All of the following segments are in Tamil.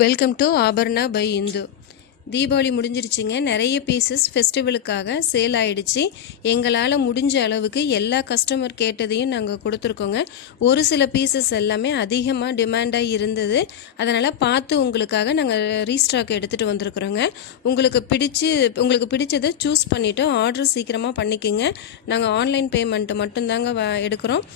Welcome to Aparna by Indu. Deepavali முடிஞ்சிருச்சுங்க. நிறைய பீசஸ் ஃபெஸ்டிவலுக்காக சேல் ஆகிடுச்சு. எங்களால் முடிஞ்ச அளவுக்கு எல்லா கஸ்டமர் கேட்டதையும் நாங்கள் கொடுத்துருக்கோங்க. ஒரு சில பீசஸ் எல்லாமே அதிகமாக டிமாண்டாக இருந்தது. அதனால் பார்த்து உங்களுக்காக நாங்கள் ரீஸ்டாக் எடுத்துகிட்டு வந்திருக்குறோங்க. உங்களுக்கு பிடிச்சதை சூஸ் பண்ணிவிட்டு ஆர்டர் சீக்கிரமாக பண்ணிக்கோங்க. நாங்கள் ஆன்லைன் பேமெண்ட்டு மட்டும்தாங்க எடுக்கிறோம்.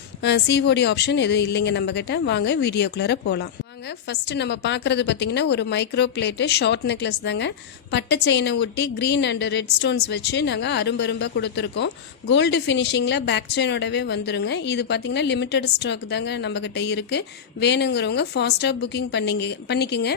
சிஓடி ஆப்ஷன் எதுவும் இல்லைங்க நம்மக்கிட்ட. வாங்க வீடியோக்குள்ளே போகலாம். வாங்க ஃபஸ்ட்டு நம்ம பார்க்குறது பார்த்திங்கன்னா ஒரு மைக்ரோ பிளேட்டு ஷார்ட் நெக்லஸ் தாங்க. பட்டை செயினை ஒட்டி க்ரீன் அண்ட் ரெட் ஸ்டோன்ஸ் வச்சு நாங்கள் அரும்பரும்பாக கொடுத்துருக்கோம். கோல்டு ஃபினிஷிங்கில் பேக் செயினோடவே வந்துடுங்க. இது பார்த்திங்கன்னா லிமிட்டட் ஸ்டாக் தாங்க நம்மக்கிட்ட இருக்குது. வேணுங்கிறவங்க ஃபாஸ்ட்டாக புக்கிங் பண்ணிக்கோங்க.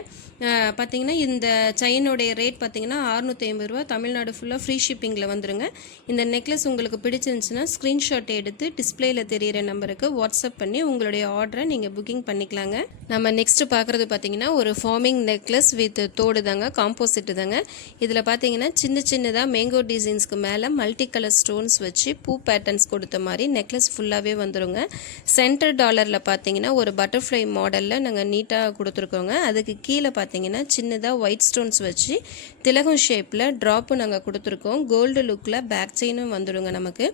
பார்த்திங்கன்னா இந்த செயினோடைய ரேட் பார்த்திங்கன்னா 650 ரூபா. தமிழ்நாடு ஃபுல்லாக ஃப்ரீ ஷிப்பிங்கில் வந்துடுங்க. இந்த நெக்லஸ் உங்களுக்கு பிடிச்சிருந்துச்சுன்னா ஸ்க்ரீன்ஷாட் எடுத்து டிஸ்பிளேயில் தெரிகிற நம்பருக்கு வாட்ஸ்அப் பண்ணி உங்களுடைய ஆர்டரை நீங்கள் புக்கிங் பண்ணிக்கலாங்க. நம்ம நெக்ஸ்ட்டு பார்க்குறது பார்த்திங்கன்னா ஒரு ஃபார்மிங் நெக்லஸ் வித் தோடு தாங்க, காம்போசிட் தாங்க. இதில் பார்த்தீங்கன்னா சின்னதாக மேங்கோ டிசைன்ஸ்க்கு மேலே மல்டி கலர் ஸ்டோன்ஸ் வச்சு பூ பேட்டர்ன்ஸ் கொடுத்த மாதிரி நெக்லஸ் ஃபுல்லாகவே வந்துடுங்க. சென்டர் டாலரில் பார்த்தீங்கன்னா ஒரு பட்டர்ஃப்ளை மாடலில் நாங்கள் நீட்டாக கொடுத்துருக்கோங்க. அதுக்கு கீழே பார்த்தீங்கன்னா சின்னதாக ஒயிட் ஸ்டோன்ஸ் வச்சு திலகம் ஷேப்பில் ட்ராப்பு நாங்கள் கொடுத்துருக்கோம். கோல்டு லுக்கில் பேக் செயினும் வந்துடுங்க நமக்கு.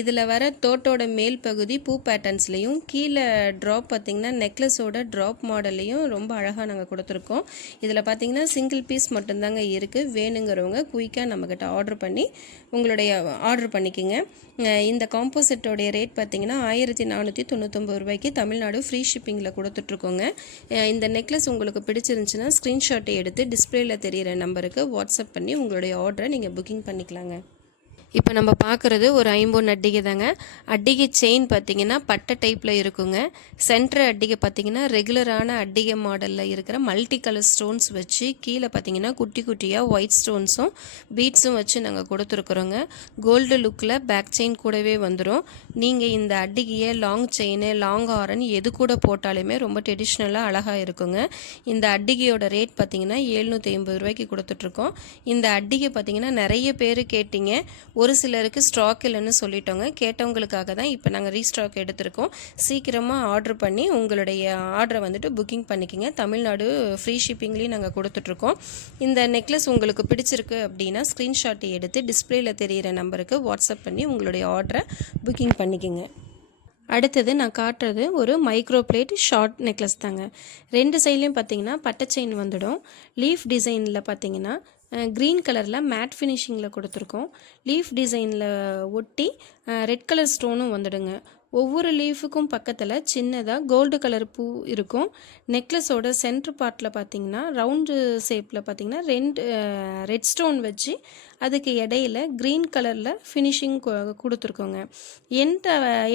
இதில் வர தோட்டோட மேல் பகுதி பூ பேட்டர்ன்ஸ்லையும் கீழே ட்ராப் பார்த்திங்கன்னா நெக்லஸோட ட்ராப் மாடல்லையும் ரொம்ப அழகாக நாங்கள் கொடுத்துருக்கோம். இதில் பார்த்தீங்கன்னா சிங்கிள் பீஸ் மட்டும்தாங்க இருக்குது. வேணுங்கிறவங்க குயிக்காக நம்மக்கிட்ட ஆர்டர் பண்ணி உங்களுடைய ஆர்டர் பண்ணிக்கோங்க. இந்த காம்போசிட்டோடைய ரேட் பார்த்திங்கன்னா 1499 ரூபாய்க்கு தமிழ்நாடு ஃப்ரீ ஷிப்பிங்கில் கொடுத்துட்ருக்கோங்க. இந்த நெக்லஸ் உங்களுக்கு பிடிச்சிருந்துச்சுன்னா ஸ்க்ரீன்ஷாட்டை எடுத்து டிஸ்பிளேயில் தெரிகிற நம்பருக்கு வாட்ஸ்அப் பண்ணி உங்களுடைய ஆர்டரை நீங்கள் புக்கிங் பண்ணிக்கலாங்க. இப்போ நம்ம பார்க்குறது ஒரு ஐம்பொன் அட்டிகை தாங்க. அட்டிகை செயின் பார்த்திங்கன்னா பட்டை டைப்பில் இருக்குங்க. சென்டர் அட்டிகை பார்த்திங்கன்னா ரெகுலரான அட்டிகை மாடலில் இருக்கிற மல்டி கலர் ஸ்டோன்ஸ் வச்சு கீழே பார்த்திங்கன்னா குட்டி குட்டியாக ஒயிட் ஸ்டோன்ஸும் பீட்ஸும் வச்சு நாங்கள் கொடுத்துருக்குறோங்க. கோல்டு லுக்கில் பேக் செயின் கூடவே வந்துடும். நீங்கள் இந்த அட்டிகையை லாங் செயின், லாங் ஹாரன் எது கூட போட்டாலுமே ரொம்ப ட்ரெடிஷ்னலாக அழகாக இருக்குங்க. இந்த அட்டிகையோட ரேட் பார்த்திங்கன்னா 750 ரூபாய்க்கு கொடுத்துட்ருக்கோம். இந்த அட்டிகை பார்த்திங்கன்னா நிறைய பேர் கேட்டிங்க. ஒரு சிலருக்கு ஸ்டாக் இல்லைன்னு சொல்லிட்டோங்க. கேட்டவங்களுக்காக தான் இப்போ நாங்கள் ரீஸ்டாக் எடுத்திருக்கோம். சீக்கிரமாக ஆர்டர் பண்ணி உங்களுடைய ஆர்டரை வந்துட்டு புக்கிங் பண்ணிக்கோங்க. தமிழ்நாடு ஃப்ரீ ஷிப்பிங்லேயும் நாங்கள் கொடுத்துட்ருக்கோம். இந்த நெக்லஸ் உங்களுக்கு பிடிச்சிருக்கு அப்படின்னா ஸ்க்ரீன்ஷாட்டை எடுத்து டிஸ்பிளேயில் தெரிகிற நம்பருக்கு வாட்ஸ்அப் பண்ணி உங்களுடைய ஆர்டரை புக்கிங் பண்ணிக்கோங்க. அடுத்தது நான் காட்டுறது ஒரு மைக்ரோ பிளேட் ஷார்ட் நெக்லஸ் தாங்க. ரெண்டு சைட்லேயும் பார்த்தீங்கன்னா பட்டை செயின் வந்துடும். லீஃப் டிசைனில் பார்த்தீங்கன்னா க்ரீன் கலரில் மேட் ஃபினிஷிங்கில் கொடுத்துருக்கோம். லீஃப் டிசைனில் ஒட்டி ரெட் கலர் ஸ்டோனும் வந்துடுங்க. ஒவ்வொரு லீஃபுக்கும் பக்கத்தில் சின்னதாக கோல்டு கலர் பூ இருக்கும். நெக்லஸோட சென்டர் பார்ட்டில் பார்த்திங்கன்னா ரவுண்டு ஷேப்பில் பார்த்திங்கன்னா ரெட் ஸ்டோன் வச்சு அதுக்கு இடையில க்ரீன் கலரில் ஃபினிஷிங் கொடுத்துருக்கோங்க.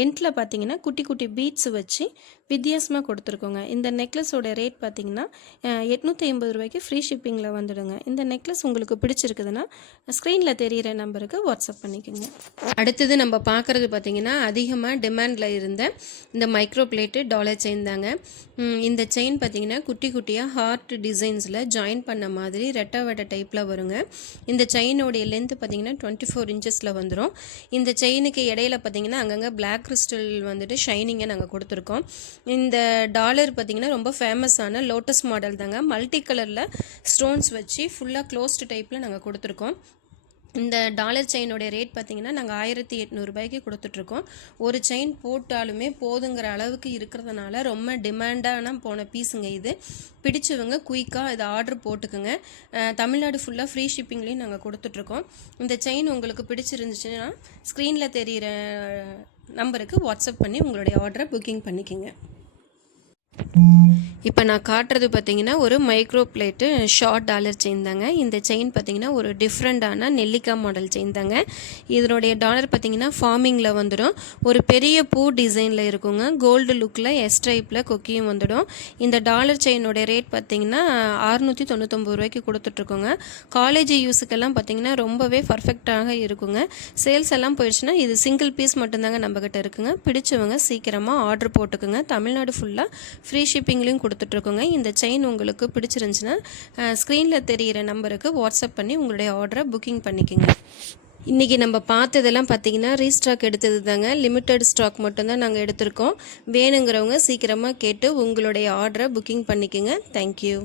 எண்டில் பார்த்திங்கன்னா குட்டி குட்டி பீட்ஸ் வச்சு வித்தியாசமாக கொடுத்துருக்கோங்க. இந்த நெக்லஸோட ரேட் பார்த்திங்கன்னா 850 ரூபாய்க்கு ஃப்ரீ ஷிப்பிங்கில் வந்துடுங்க. இந்த நெக்லஸ் உங்களுக்கு பிடிச்சிருக்குதுன்னா ஸ்க்ரீனில் தெரிகிற நம்பருக்கு வாட்ஸ்அப் பண்ணிக்கோங்க. அடுத்தது நம்ம பார்க்குறது பார்த்திங்கன்னா அதிகமாக டிமாண்டில் இருந்த இந்த மைக்ரோ பிளேட்டு டாலர் செயின் தாங்க. இந்த செயின் பார்த்திங்கன்னா குட்டி குட்டியாக ஹார்ட் டிசைன்ஸில் ஜாயின் பண்ண மாதிரி ரெட்டை வட்டை டைப்பில் வருங்க. இந்த செயினோடைய லென்த் பார்த்திங்கன்னா 24 இன்ச்சஸில் வந்துடும். இந்த செயினுக்கு இடையில பார்த்திங்கன்னா அங்கங்கே பிளாக் கிறிஸ்டல் வந்துட்டு ஷைனிங்கை நாங்கள் கொடுத்துருக்கோம். இந்த டாலர் பார்த்திங்கன்னா ரொம்ப ஃபேமஸான லோட்டஸ் மாடல் தாங்க. மல்டி கலரில் ஸ்டோன்ஸ் வச்சு ஃபுல்லாக க்ளோஸ்டு டைப்பில் நாங்கள் கொடுத்துருக்கோம். இந்த டாலர் செயினோடைய ரேட் பார்த்திங்கன்னா நாங்கள் 1800 ரூபாய்க்கு கொடுத்துட்ருக்கோம். ஒரு செயின் போட்டாலுமே போதுங்கிற அளவுக்கு இருக்கிறதுனால ரொம்ப டிமாண்டான போன பீஸுங்க இது. பிடிச்சவங்க குயிக்காக இதை ஆர்டர் போட்டுக்குங்க. தமிழ்நாடு ஃபுல்லாக ஃப்ரீ ஷிப்பிங்லேயும் நாங்கள் கொடுத்துட்ருக்கோம். இந்த செயின் உங்களுக்கு பிடிச்சிருந்துச்சுன்னா ஸ்க்ரீனில் தெரிகிற நம்பருக்கு வாட்ஸ்அப் பண்ணி உங்களுடைய ஆர்டரை புக்கிங் பண்ணிக்கோங்க. இப்போ நான் காட்டுறது பார்த்திங்கன்னா ஒரு micro plate short dollar chain தாங்க. இந்த செயின் பார்த்திங்கன்னா ஒரு டிஃப்ரெண்ட்டான நெல்லிக்காய் மாடல் செயின் தாங்க. இதனுடைய டாலர் பார்த்திங்கன்னா ஃபார்மிங்கில் வந்துடும். ஒரு பெரிய பூ டிசைனில் இருக்குங்க. கோல்டு லுக்கில் எஸ் டைப்பில் கொக்கியும் வந்துடும். இந்த டாலர் செயினோடைய ரேட் பார்த்திங்கன்னா 699 ரூபாய்க்கு கொடுத்துட்ருக்கோங்க. காலேஜ் யூஸுக்கெல்லாம் பார்த்திங்கன்னா ரொம்பவே பர்ஃபெக்டாக இருக்குங்க. சேல்ஸ் எல்லாம் போயிடுச்சுன்னா இது சிங்கிள் பீஸ் மட்டும்தாங்க நம்மக்கிட்ட இருக்குங்க. பிடிச்சவங்க சீக்கிரமாக ஆர்டர் போட்டுக்குங்க. தமிழ்நாடு ஃபுல்லாக ஃப்ரீ ஷிப்பிங்லேயும் கொடுத்துட்ருக்கோங்க. இந்த செயின் உங்களுக்கு பிடிச்சிருந்துச்சுன்னா ஸ்க்ரீனில் தெரிகிற நம்பருக்கு வாட்ஸ்அப் பண்ணி உங்களுடைய ஆர்டரை புக்கிங் பண்ணிக்கோங்க. இன்றைக்கி நம்ம பார்த்ததெல்லாம் பார்த்திங்கன்னா ரீஸ்டாக் எடுத்தது தாங்க. லிமிட்டட் ஸ்டாக் மட்டும்தான் நாங்கள் எடுத்திருக்கோம். வேணுங்கிறவங்க சீக்கிரமாக கேட்டு உங்களுடைய ஆர்டரை புக்கிங் பண்ணிக்கோங்க. தேங்க்யூ.